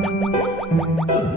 What?